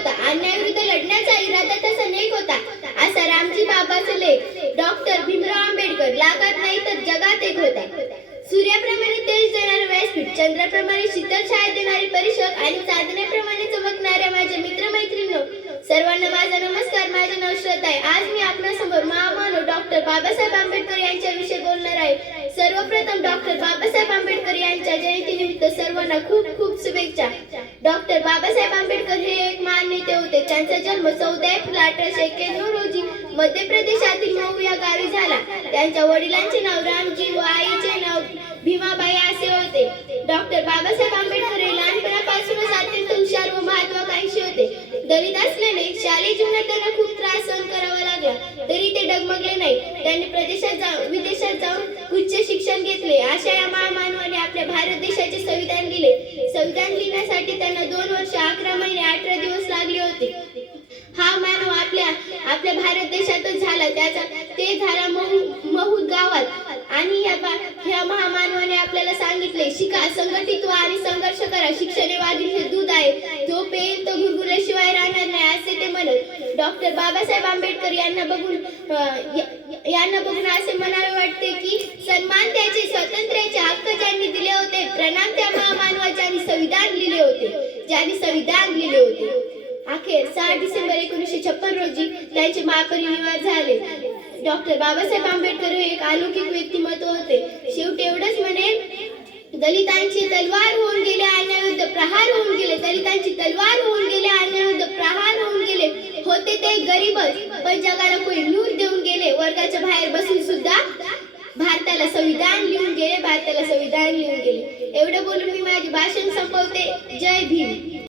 होता. अन्यायाविरुद्ध लढण्याचा इरादा तसा नेक होता. असा रामजी बाबाचा लेख डॉक्टर भीमराव आंबेडकर लाखात नाही तर जगात एक होता. सूर्याप्रमाणे तेज देणारे व्यासपीठ, चंद्राप्रमाणे शीतल छाया देणारे परीक्षक आणि चांदण्याप्रमाणे चमकणाऱ्या माझ्या मित्रमैत्रिणींनो, सर्वांना माझा नमस्कार. माझे नाव श्रद्धा आहे. आज मी आपणासमोर महामानव डॉक्टर बाबासाहेब आंबेडकर यांच्याविषयी बोलणार आहे. सर्वप्रथम डॉक्टर बाबासाहेब आंबेडकर यांच्या जयंतीनिमित्त सर्वांना खूप खूप शुभेच्छा. डॉक्टर बाबासाहेब आंबेडकर हे एक महान नेते होते. त्यांचा जन्म 14 एप्रिल 1891 रोजी मध्य प्रदेशातील मऊ या गावी झाला. त्यांच्या वडिलांचे नाव रामजी व आईचे नाव भीमाबाई असे होते. डॉक्टर बाबासाहेब आंबेडकर हे लहानपणापासूनच अत्यंत हुशार व महत्त्वाकांक्षी होते. दलित असल्याने शालेय जीवनात त्यांना खूप त्रास सहन करावा लागला, तरी ते डगमगले नाही. त्यांनी विदेशात जाऊन उच्च शिक्षण घेतले. अशा या महामानवाने आपल्या भारत देशाचे संविधान लिहिले. संविधान लिहिण्यासाठी त्यांना 2 वर्ष 11 महिने 18 दिवस लागले होते. हा मानव आपल्या भारत देशातच झाला. ते झाला महूद गावात. आणि ह्या महामानवाने आपल्याला सांगितले, शिका, संघटित व्हा आणि संघर्ष करा. शिक्षण हे वाघिणीचे दूध आहे, जो पेईल तो गुरगुरल्याशिवाय राहणार नाही असे ते म्हणत. डॉक्टर बाबासाहेब आंबेडकर यांना बघून असे म्हणावे वाटते की सन्मान त्याचे, स्वातंत्र्याचे हक्क ज्यांनी दिले होते, प्रणाम त्या महामानवाचे ज्यांनी संविधान लिहिले होते. अखेर 6 डिसेंबर 1956 रोजी त्यांचे महापरिनिर्वाण झाले. डॉक्टर बाबासाहेब आंबेडकर हे एक अलौकिक व्यक्तिमत्व होते. शेवटी एवढंच म्हणे, दलितांची तलवार होऊन गेले, अन्यायाविरुद्ध प्रहार होऊन गेले. दलितांची तलवार होऊन गेले, अन्यायाविरुद्ध प्रहार होऊन गेले. होते ते गरीबच, पण जगाला कोणी नूर देऊन गेले. वर्गाच्या बाहेर बसून सुद्धा भारताला संविधान लिहून गेले. एवढं बोलून मी माझे भाषण संपवते. जय भीम.